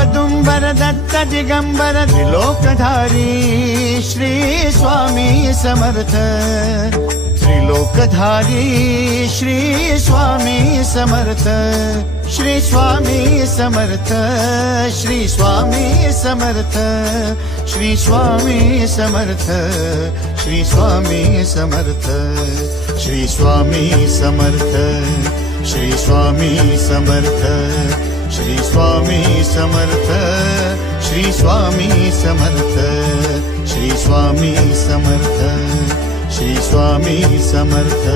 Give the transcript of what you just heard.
Audumbar Datta Digambar त्रिलोकधारी Shri Swami Samarth त्रिलोकधारी Shri Swami Samarth Shri Swami Samarth Shri Swami Samarth Shri Swami Samarth Shri Swami Samarth Shri Swami Samarth Shri Swami Samarth Shri Swami Samarth Shri Swami Samarth Shri Swami Samarth Shri Swami Samarth